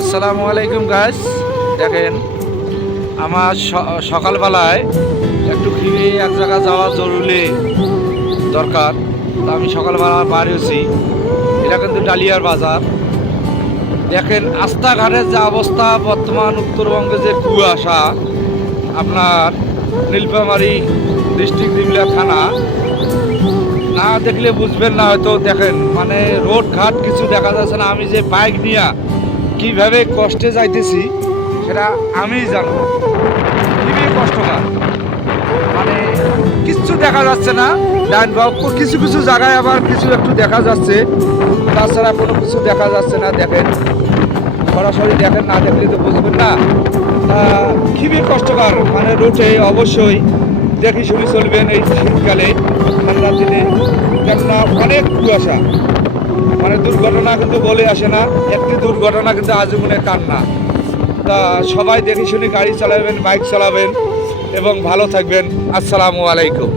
আসসালামু আলাইকুম গাইস। দেখেন, আমার সকালবেলায় একটু ফিরে এক জায়গা যাওয়া জরুরি দরকার। তো আমি সকালবেলা বার হয়েছি। এটা কিন্তু ডালিয়ার বাজার। দেখেন রাস্তাঘাটের যে অবস্থা, বর্তমান উত্তরবঙ্গে যে কুয়াশা, আপনার নীলফামারী ডিস্ট্রিক্ট দিমলা থানা, না দেখলে বুঝবেন না হয়তো। দেখেন মানে রোড ঘাট কিছু দেখা যাচ্ছে না। আমি যে বাইক নিয়ে কিভাবে কষ্টে যাইতেছি সেটা আমিই জানবো। খুবই কষ্টকর, মানে কিচ্ছু দেখা যাচ্ছে না। ডাইন বাম কিছু কিছু জায়গায় আবার কিছু একটু দেখা যাচ্ছে, তাছাড়া কোনো কিছু দেখা যাচ্ছে না। দেখেন সরাসরি দেখেন, না দেখলে তো বুঝবেন না। খুবই কষ্টকর, মানে রোডে অবশ্যই দেখি শুনে চলবেন। এই শীতকালে ঠান্ডার দিনে কেননা অনেক কুয়াশা, মানে দুর্ঘটনা কিন্তু বলে আসে না। একটি দুর্ঘটনা কিন্তু আজীবনে কান্না। তা সবাই দেখে শুনে গাড়ি চালাবেন, বাইক চালাবেন এবং ভালো থাকবেন। আসসালামু আলাইকুম।